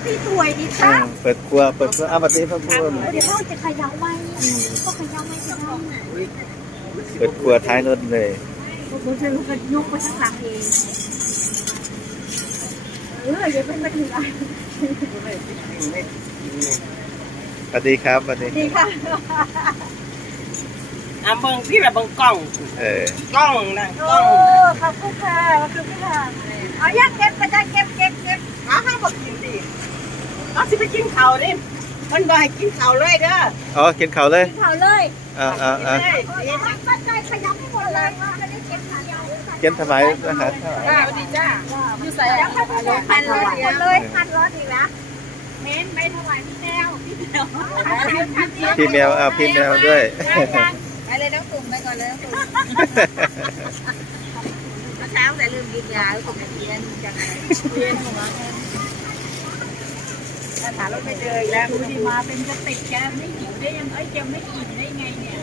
พี่สวยดิคะเปิดครัวเอามาตีพ่อพูดเดี๋ยวพ่อจะเขย่าไหมก็เขย่าไหมจะได้เปิดครัวท้ายรถเลยผมจะลุกกันยกไปข้างหลังเองเดี๋ยวเป็นมาถึงอะไรสวัสดีครับสวัสดีค่ะเบิ่งพี่แบบเบิ่งกล้องกล้องนะกล้องขอบคุณค่ะขอบคุณค่ะเอาย่างเก็บไปได้เก็บห้าบอกกินดิเอาสิไปกินข้าวดิมันบ่ให้กินข้าวเลยเด้ออ๋อกินข้าวเลยกินข้าวเลยตั้งใจขยับให้หมดเลยไม่ได้เก็บเดียวเก็บทำไมนะครับสวัสดีจ้าอยู่ใส่แล้วพันรถหมดเลยพันรถอีกนะเม้นไปถวายพี่แมวพี่แมวพี่แมวด้วยไปเลยน้องตุ่มไปก่อนเลยน้องตุ่มเช้าแต่ลืมกินยาแล้วผมจะเพี้ยนจังไงเพี้ยนหัวถามเราไม่เจอแล้วดูดีมาเป็นกระติกแกไม่หิวได้ยังแกไม่อิ่มได้ไงเนี่ย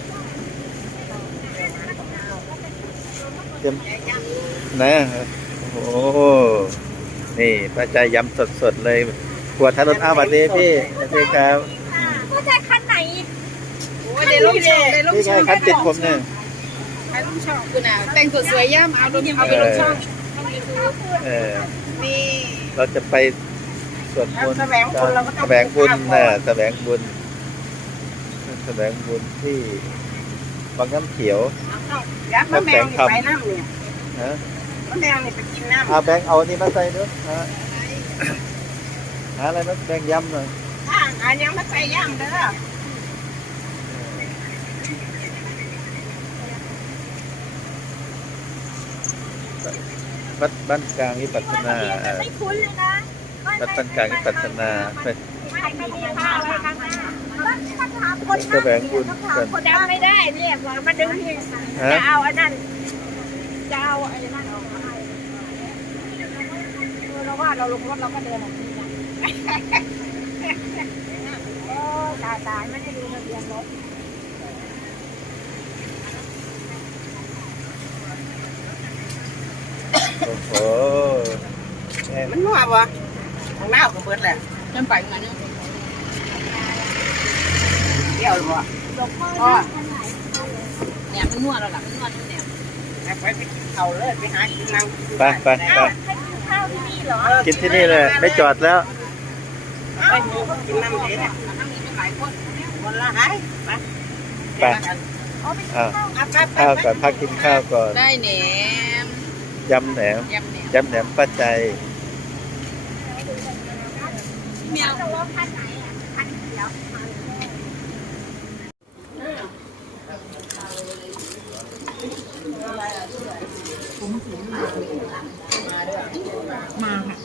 นะโอ้นี่ป้าใจยำสดเลยขวดทารถสวัสดีพี่สวัสดีครับป้าใจคันไหนในลูกช่องในลูกช่องคันติดผมเนี่ยในลูกช่องคือน่ะแต่งตัวสวยย่ำเอาไปลูกช่องนี่เราจะไปสวดมนต์แสวงบุญเราก็ต้องแสวงบุญแสวงบุญที่บางน้ำเขียวยัดมะแมวนี่ไปน้ำเนี่ยมะแมวนี่ไปกินน้ำแบงเอานี่มาใส่ด้วยหาอะไรมาแบงยำหน่อยหายังมาใส่ย่ำเด้อวัดบ้านกลางวิปัสสนาไม่คุ้นเลยนะวัดบ้านกลางวิปัสสนาไปแสวงบุญกันจำไม่ได้เรียกว่ามาดึงจะเอาอันนั้นจะเอาไอ้นั่นออกมาให้เราว่าเราลงรถเราก็เดินออกนี่นะตายไม่ได้ดูทะเบียนรถโอ้โหมันนัวปะของน้าของเบิร์ดแหละจำไปมาเนี่ยเดี่ยวหรือเปล่าเนี่ยมันนัวเราหลับมันนัวเนี่ยไปกินข้าวเลยไปหากินน้ำไปให้กินข้าวที่นี่เหรอกินที่นี่เลยไม่จอดแล้วไปกินน้ำเด็ดนั่งมีหลายคนละหายไปข้าวก่อนพักกินข้าวก่อนได้แหนมยำแหนมป้าใจเมียวจะว่าพันไหนพันเดียวมาค่ะ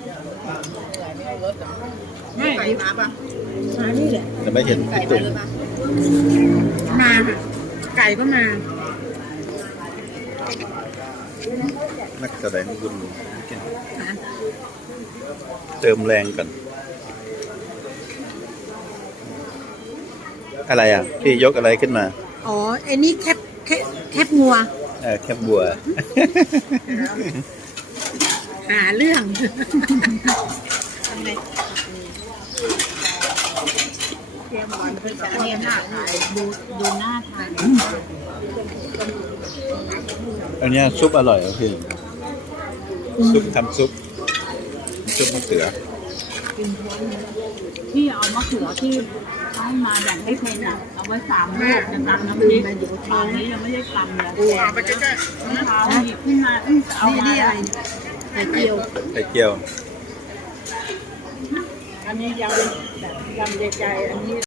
ไม่ไก่มาปะมานี่แหละแต่ไม่เห็นพี่ตุ่มมาค่ะไก่ก็มานักแสดงบุญเติมแรงกันอะไรพี่ยกอะไรขึ้นมาอ๋อไอ้นี่แคบงัวแคบบัวหาเรื่องเตรียมหวานเพื่อจะเรียนหน้าทายดูหน้าทายอันนี้ซุปอร่อยพี่ทำซุปมะเขือที่เอามะเขือที่เขามาแบ่งให้เพนเอาไว้3 ลูกจะตำน้ำพริกตอนนี้ยังไม่ได้ตำเลยไปใกล้ๆเท้าหยิบขึ้นมาเอามาไข่เจียวอันนี้ยำใจอันนี้